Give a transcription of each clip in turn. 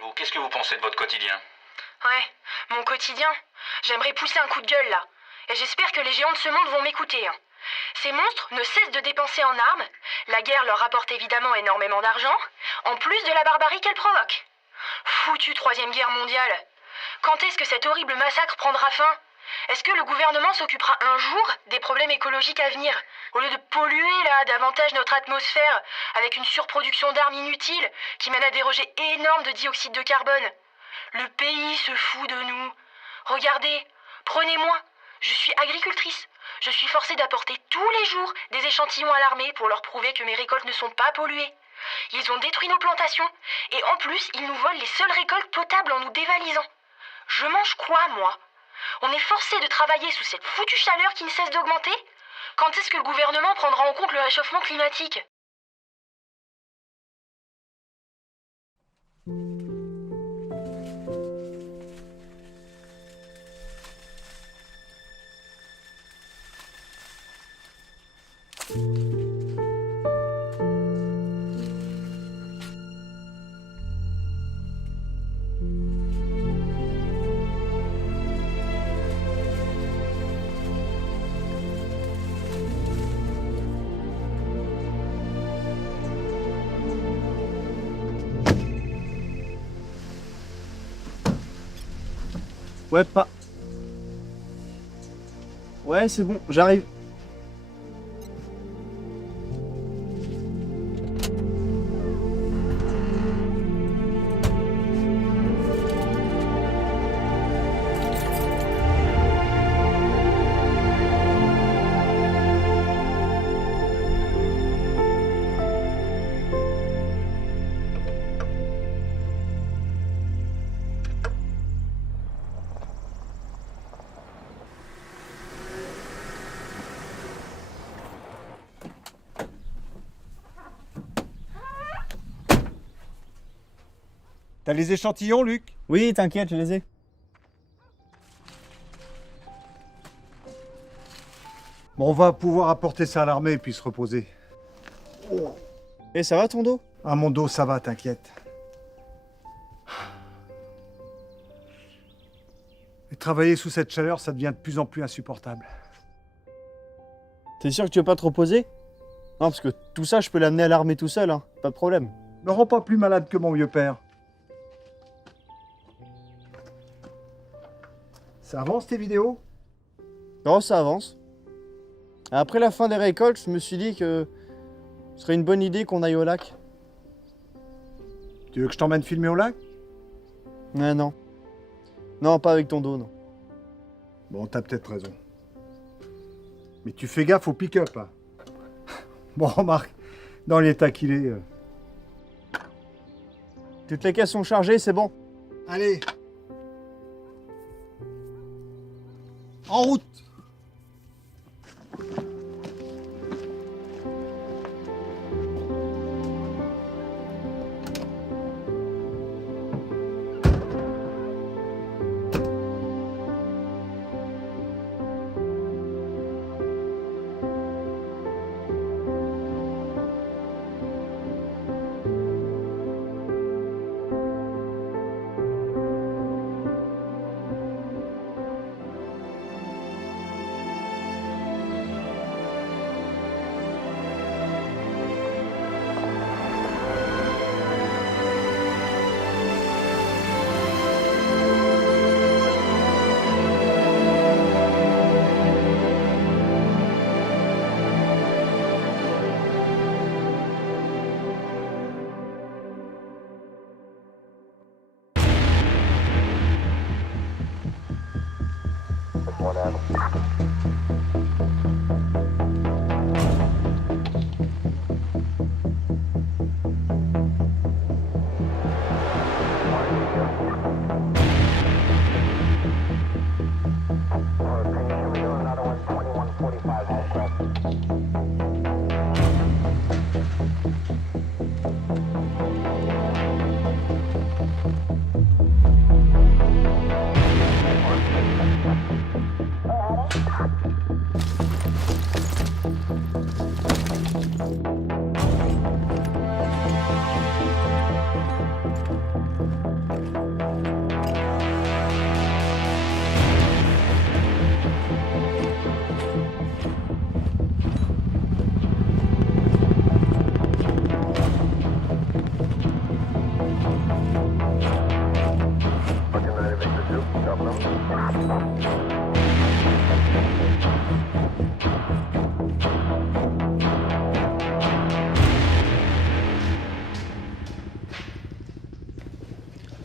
vous, qu'est-ce que vous pensez de votre quotidien? Ouais, mon quotidien. J'aimerais pousser un coup de gueule là. Et j'espère que les géants de ce monde vont m'écouter. Hein. Ces monstres ne cessent de dépenser en armes. La guerre leur rapporte évidemment énormément d'argent, en plus de la barbarie qu'elle provoque. Foutue troisième guerre mondiale. Quand est-ce que cet horrible massacre prendra fin? Est-ce que le gouvernement s'occupera un jour des problèmes écologiques à venir, au lieu de polluer là davantage notre atmosphère avec une surproduction d'armes inutiles qui mène à des rejets énormes de dioxyde de carbone? Le pays se fout de nous. Regardez, prenez-moi. Je suis agricultrice. Je suis forcée d'apporter tous les jours des échantillons à l'armée pour leur prouver que mes récoltes ne sont pas polluées. Ils ont détruit nos plantations et en plus, ils nous volent les seules récoltes potables en nous dévalisant. Je mange quoi, moi? On est forcé de travailler sous cette foutue chaleur qui ne cesse d'augmenter? Quand est-ce que le gouvernement prendra en compte le réchauffement climatique? Ouais, pas. Ouais, c'est bon, j'arrive. T'as les échantillons, Luc? Oui, t'inquiète, je les ai. Bon, on va pouvoir apporter ça à l'armée et puis se reposer. Et ça va ton dos? À mon dos, ça va, t'inquiète. Et travailler sous cette chaleur, ça devient de plus en plus insupportable. T'es sûr que tu veux pas te reposer? Non, parce que tout ça, je peux l'amener à l'armée tout seul, hein. Pas de problème. Me rends pas plus malade que mon vieux père. Ça avance tes vidéos? Non, ça avance. Après la fin des récoltes, je me suis dit que ce serait une bonne idée qu'on aille au lac. Tu veux que je t'emmène filmer au lac? Mais non. Non, pas avec ton dos, non. Bon, t'as peut-être raison. Mais tu fais gaffe au pick-up, hein. Bon, remarque, dans l'état qu'il est... Toutes les caisses sont chargées, c'est bon. Allez. En route.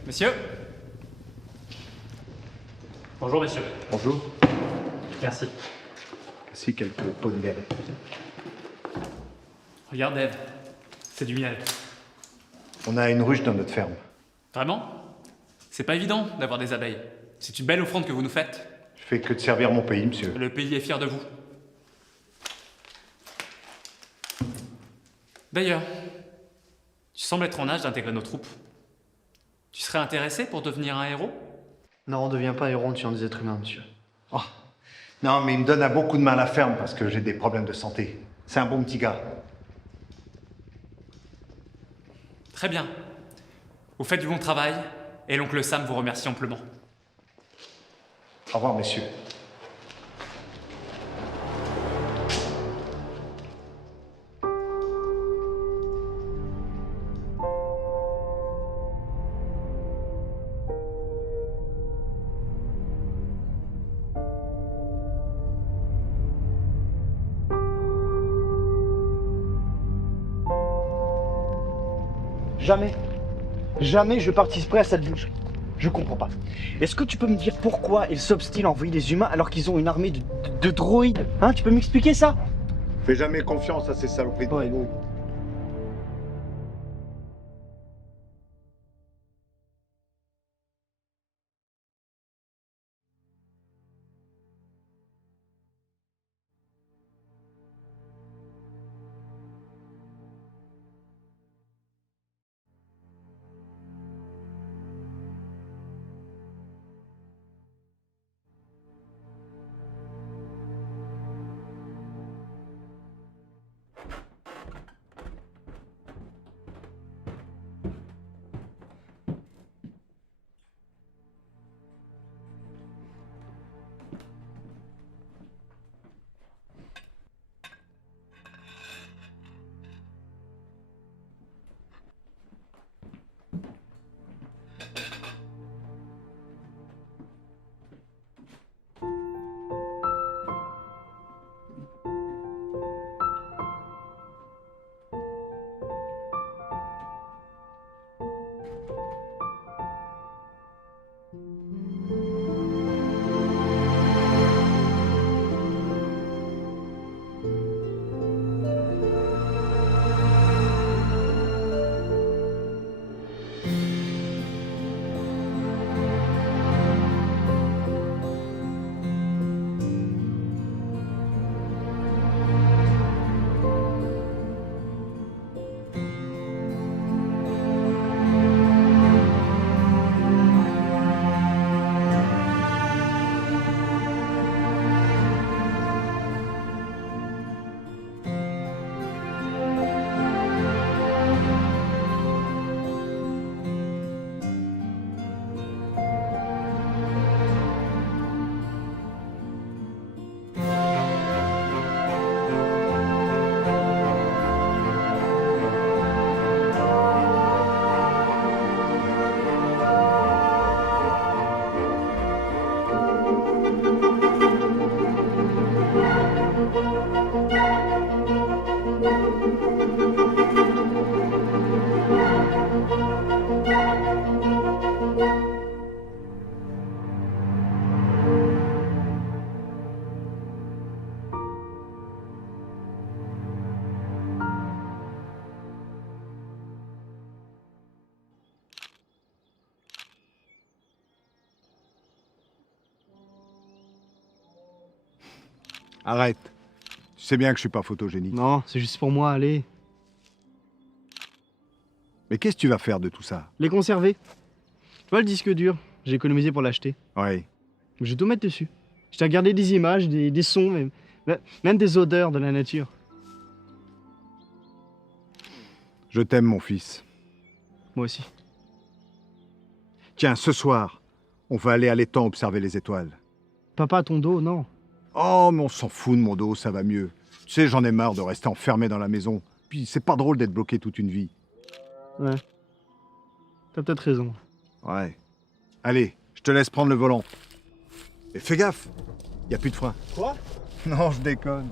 Messieurs. Bonjour, messieurs. Bonjour. Merci. Voici quelques pots de miel. Regarde, Eve. C'est du miel. On a une ruche dans notre ferme. Vraiment? C'est pas évident d'avoir des abeilles. C'est une belle offrande que vous nous faites. Je fais que de servir mon pays, monsieur. Le pays est fier de vous. D'ailleurs, tu sembles être en âge d'intégrer nos troupes. Tu serais intéressé pour devenir un héros? Non, on ne devient pas héros en tuant des êtres humains, monsieur. Oh. Non, mais il me donne à beaucoup de mal à la ferme parce que j'ai des problèmes de santé. C'est un bon petit gars. Très bien. Vous faites du bon travail et l'oncle Sam vous remercie amplement. Au revoir, messieurs. Jamais je participerai à cette bouche. Je comprends pas. Est-ce que tu peux me dire pourquoi ils s'obstinent à envoyer des humains alors qu'ils ont une armée de droïdes? Hein, tu peux m'expliquer ça? Fais jamais confiance à ces saloperies de Ouais. robots. Arrête. Tu sais bien que je suis pas photogénique. Non, c'est juste pour moi, allez. Mais qu'est-ce que tu vas faire de tout ça? Les conserver. Tu vois le disque dur? J'ai économisé pour l'acheter. Ouais. Je vais tout mettre dessus. Je t'ai regardé des images, des sons, même des odeurs de la nature. Je t'aime, mon fils. Moi aussi. Tiens, ce soir, on va aller à l'étang observer les étoiles. Papa, ton dos, non. Oh, mais on s'en fout de mon dos, ça va mieux. Tu sais, j'en ai marre de rester enfermé dans la maison. Puis c'est pas drôle d'être bloqué toute une vie. Ouais. T'as peut-être raison. Ouais. Allez, je te laisse prendre le volant. Et fais gaffe, y a plus de frein. Quoi? Non, je déconne.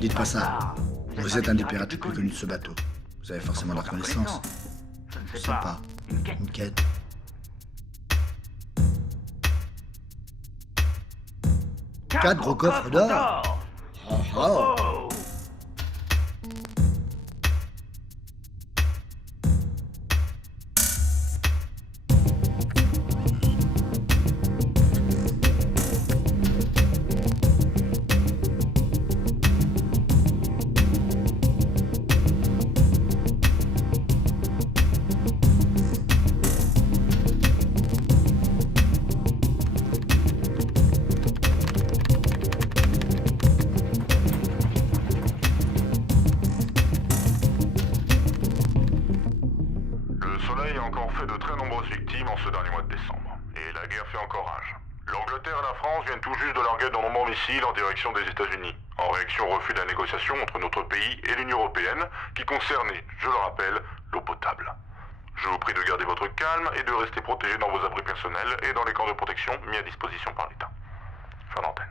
Dites pas ça. Vous êtes un des pirates les plus connus de ce bateau. Vous avez forcément la reconnaissance. Je sais pas. Une quête. 4 gros coffres d'or. Oh, oh. En direction des États-Unis, en réaction au refus de la négociation entre notre pays et l'Union européenne, qui concernait, je le rappelle, l'eau potable. Je vous prie de garder votre calme et de rester protégé dans vos abris personnels et dans les camps de protection mis à disposition par l'État. Fin d'antenne.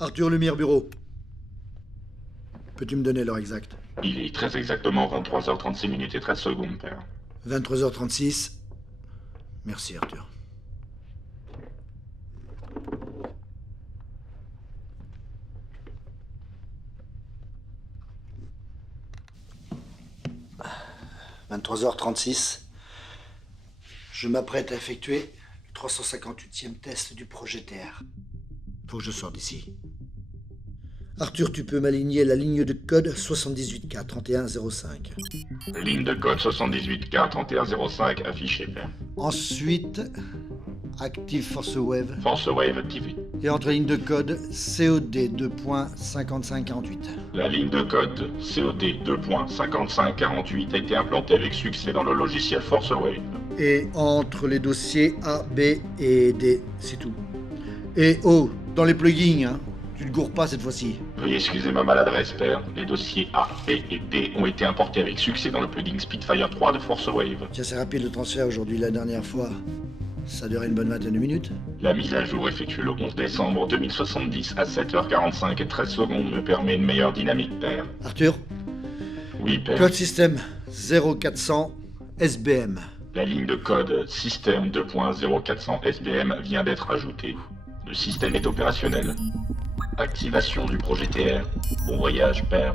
Arthur Lumière, bureau. Peux-tu me donner l'heure exacte? Il est très exactement 23h36 minutes et 13 secondes, père. 23h36. Merci, Arthur. « 23h36. Je m'apprête à effectuer le 358e test du projet TR. Faut que je sorte d'ici. Arthur, tu peux m'aligner la ligne de code 78K3105. Ligne de code 78K3105 affichée, père. Ensuite, active Force Wave. Force Wave activée. Et entre ligne de code COD 2.5548. La ligne de code COD 2.5548 a été implantée avec succès dans le logiciel Force Wave. Et entre les dossiers A, B et D, c'est tout. Et oh, dans les plugins, hein, tu ne gourres pas cette fois-ci. Veuillez excuser ma maladresse, père. Les dossiers A, B et D ont été importés avec succès dans le plugin Spitfire 3 de Force Wave. Tiens, c'est rapide le transfert aujourd'hui. La dernière fois, ça durait une bonne vingtaine de minutes. La mise à jour effectuée le 11 décembre 2070 à 7h45 et 13 secondes me permet une meilleure dynamique, père. Arthur, Oui, père. code système 0400 SBM. La ligne de code système 2.0400 SBM vient d'être ajoutée. Le système est opérationnel. Activation du projet TR. Bon voyage, père.